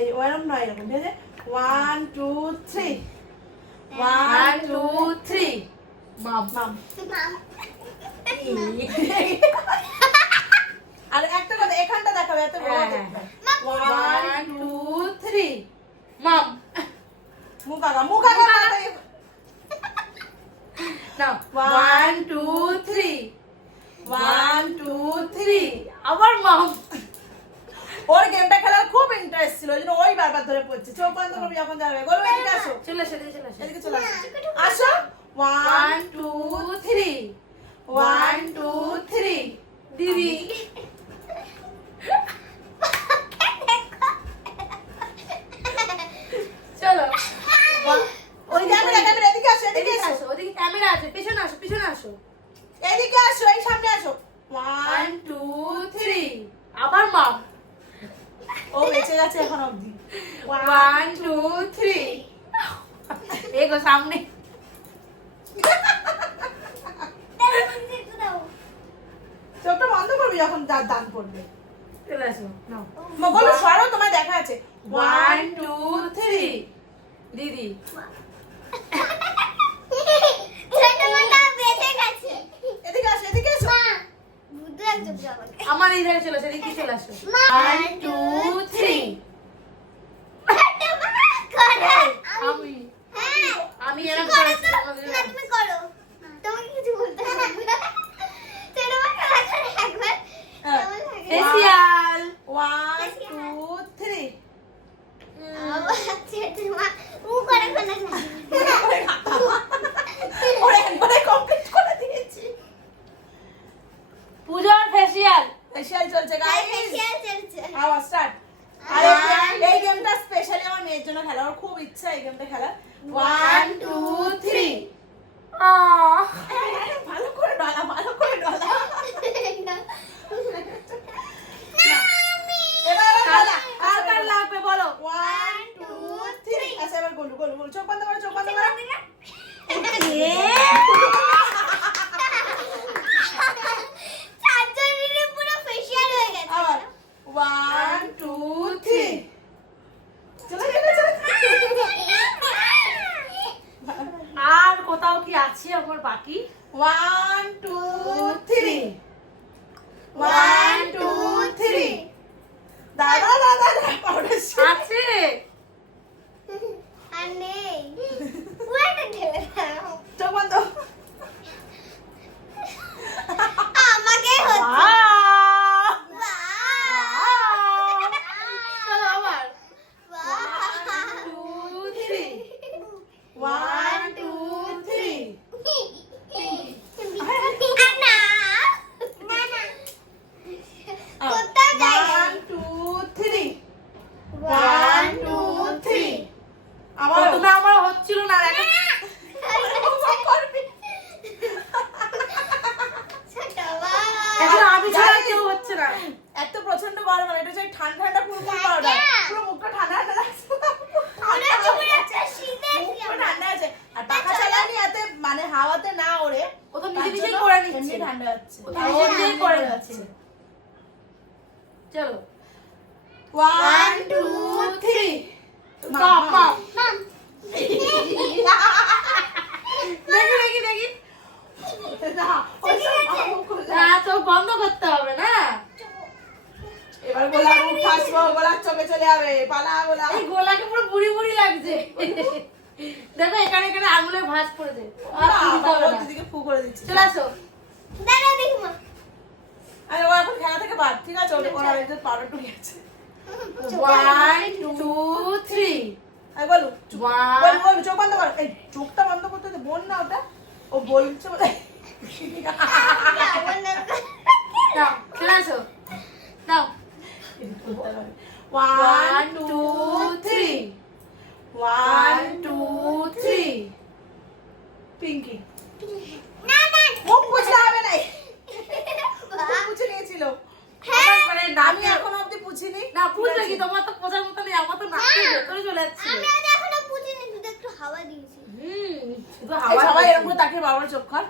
এই ওরকম নয়, এরকম ঠিক আছে। 1 2 3 1 2 3 মাম মাম। আর একটা কথা এখানটা দেখাবে, এত বড় দেখবে। 1 2 3 মাম। মুকাগা মুকাগা না। 1 2 3 1 2 3 আবার মাম। ওর গেমটা খেলার খুব ইন্টারেস্ট ছিল, ওই জন্য ওই বারবার ধরে পড়ছে। চোখ বন্ধ করবি যখন যাবে, বলবো এদিকে আসো, চলে আসো, এদিকে চলে আসো, আসো। 1 2 3 1 2 3 দিদি। চলো ওই ক্যামেরা এদিকে আসো, এদিকে আসো, ওদিকে ক্যামেরা আছে, পিছনে আসো, এদিকে আসো, এই সামনে আসো। 1 2 3 আবার মাম। ও বেঁচে গেছে এখন অবধি। 1 2 3 এগো সামনে। চোখটা বন্ধ করবি যখন দান পড়বে। চলে আসো, নাও বলো, সরো, তোমার দেখা আছে। 1 2 3 দিদি। এদিকে আসো। আমার এই ধারে চলে আসো, এদিকে চলে আসো। 1 2 3 আমি এরকম করেছি, তুমি করো, তোমাকে কিছু বলতে হবে না। একবার ফেসিয়াল 1 2 3 ওরে একবারে কমপ্লিট করে দিয়েছি। পূজার ফেসিয়াল চলছে গাইস, আওয়াজ স্টার্ট। আরে এই গেমটা স্পেশালি আমার মেয়ের জন্য খেলা, ওর খুব ইচ্ছা এই গেমটা খেলা। 1 2 3 ভালো করে ডলা, এবার ডলা। আর কার লাগবে বলো? 1 2 3 আচ্ছা এবার গোলু চোখ বন্ধ করো, পুরো ফেশিয়াল হয়ে গেছে। আবার 1 2 3 চলো। আর কোথাও কি আছে আমার বাকি? 1 2 3 1 2 3 দাদা পাউডার আছে। আর নেই, পুরোটা ঢেলে দাও। চোখ বন্ধ। আমাকে হচ্ছে চলো আবার 1 2 3 1 2 3 1 2 3 1 2 3 আবার তুমি আমার হচ্ছিল না। আমি ছাড়া কেউ হচ্ছে না। এত প্রচন্ড গরম, এটা হচ্ছে ঠান্ডা কুলকুল পাউডার, পুরো মুখটা ঠান্ডা লাগছে। ঠান্ডা আছে, আর পাখা চালানি এতে মানে হাওয়াতে না ওড়ে, ও তো নিজে করে নিচ্ছে, ঠান্ডা হচ্ছে, ও নিজেই করে যাচ্ছে। চলো 1 2 3 মাম দেখি না, চোখ বন্ধ করতে হবে না। এবার গোলা মুখ ফাঁসবো, গোলার চোখে চলে যাবে, পালা গোলা। এই গোলাকে পুরো বুড়ি লাগছে। দেখো এখানে আঙুলে ভাঁজ পড়েছে, দিদিকে ফু করে দিচ্ছি। চলে আসো, দেখি মা। আরে ও এখন খেলা থেকে বাদ, ঠিক আছে, ওটা করার একটু পাউডার টুকে আছে। 1 2 3 আই বলো, বলো চোখ বন্ধ করো। এই চোখটা বন্ধ করতে দে, বোন না ওটা, ও বলছে বলে। দাও, চলে আসো, দাও। 1 2 3 1 2 3 পিঙ্কি। মুখ মুছতে হবে না, মুছে নিয়েছিল। মানে আমি এখনো অবধি পুছিনি। না পুছবে কি, তোমার তো পোছার মতো নেই, আমার তো নাকে ভেতরে চলে যাচ্ছে। আমি এখনো পুছিনি, শুধু একটু হাওয়া দিয়েছি। শুধু হাওয়া। সবাই এরকম করে তাকিয়ে বাবার চোখ কর।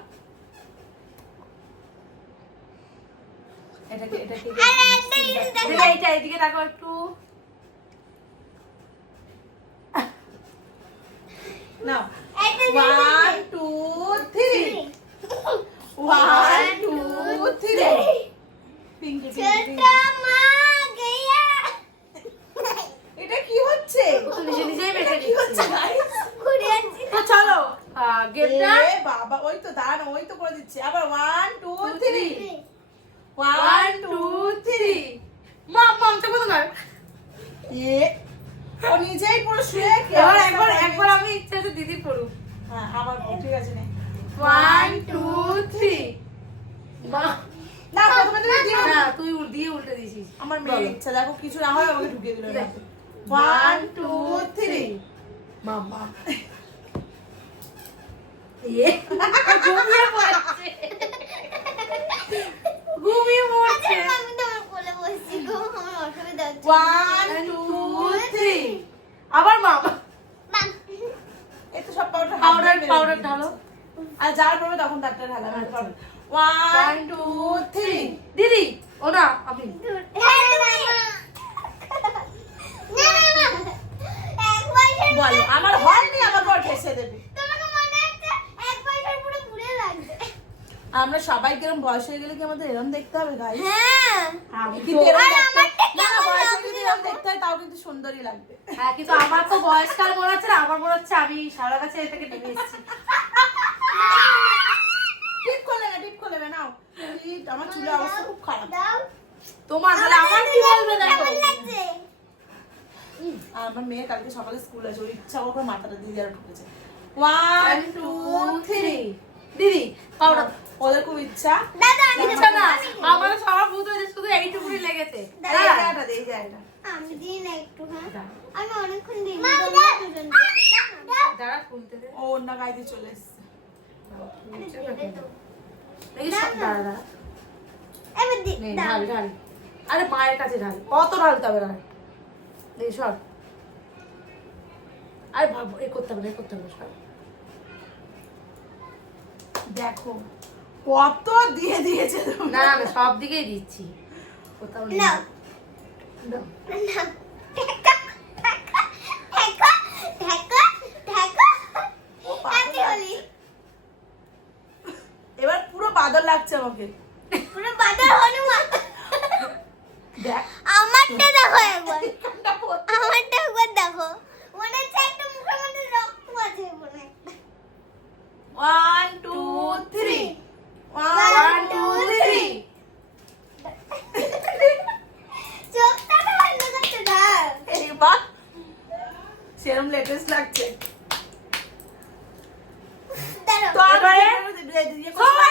এটা কি এইটা এদিকে তাকাও একটু। নাও একটা 1 2 3 1 2 3 পিঙ্কি ছোট মা গয়া এটা কি হচ্ছে তো নিজে নিজেই মেখে কি হচ্ছে দিচ্ছে গাইস ঘুরে যাচ্ছি তো চলো গেমটা এ বাবা ওই তো দাঁড়ানো ওই তো করে দিচ্ছে আবার 1 2 3 1 2 3 মাম তো বলো না এ ও নিজেই পুরো শুয়ে কি এবার অবস্থা একবার করে একবার আমি ইচ্ছা আছে দিদি পড়ুক হ্যাঁ আবার ঠিক আছে নে 1 2 3 মা না প্রথমে তুমি দিও না তুই দিয়ে উল্টে দিয়েছিস আমার মেয়ের ইচ্ছা দেখো কিছু না হয় আমাকে ঢুকিয়ে দিল না 1 2 3 মামা এ ঘুমিয়ে পড়ছে ঘুমিয়ে পড়ছে আমি তোমার কোলে বসছি গো আমার অসুবিধা হচ্ছে 1 2 3 আবার মামা মাম এই তো সব পাউডার পাউডার ঢালো আর যার পড়বে তখন তারটা ঢালা 1 2 3 দিদি ওটা আমি বলো আমার হয়নি আমার পর ঠেসে দেবে আমরা সবাই কিরম বয়স হয়ে গেলে কি আমাদের এরম দেখতে হবে গাইস আমি কিন্তু তো- এরম আর দেখতে আমারটা না না কেমন বয়স হয়ে লাগবে? গেলে এরম দেখতে হয় তাও কিন্তু সুন্দরই লাগবে হ্যাঁ কিন্তু আমার তো বয়সকাল মনে হচ্ছে না আমার মনে হচ্ছে আমি সারা কাছে এ থেকে নেমে এসেছি টিপ করলে না নাও আমার চুলের অবস্থা খুব খারাপ তোমার তাহলে আমার কি বলবে দেখো আর আমার মেয়ে কালকে সকালে স্কুল আছে ওর ইচ্ছা করে মাথাটা দিয়ে আর ঢুকেছে 1 2 3 দিদি পাউডার ওদের খুব ইচ্ছা ইচ্ছা না আমার সবার ভূত হয়েছে শুধু এইটুকুনি লেগেছে এই জায়গাটা দে এই জায়গাটা আমি দিই না একটু হ্যাঁ দাঁড়া। আমি অনেকক্ষণ দিই দাঁড়া খুলতে দে ও অন্য গাইতে চলে এসছে এই সব দাঁড়া দাঁড়া এবার দি নে, ঢাল ঢাল আরে মায়ের কাছে ঢাল কত ঢালতে হবে ঢাল এই সর আরে ভাবো এ করতে হবে সর দেখো কত দিয়ে দিয়েছে তুমি না না সব দিকেই দিচ্ছি কোথাও নেই। না দাও। না ঠেকা ঠেকা ঠেকা ও বাবা। হ্যাপি হোলি এবার পুরো বাদর লাগছে আমাকে পুরো বাদর হনুমান দেখ আমারটা দেখো একবার এখানটা পড়ছে। আমারটা একবার দেখো মনে হচ্ছে একটা মুখের মধ্যে রক্ত আছে মনে একটা 1 2 3 1 2 3 চোখটা তো বন্ধ করতে দাও এই বাহ সেরম লেটেস্ট লাগছে দাঁড়াও তো আর এবারে? ইয়ে করতে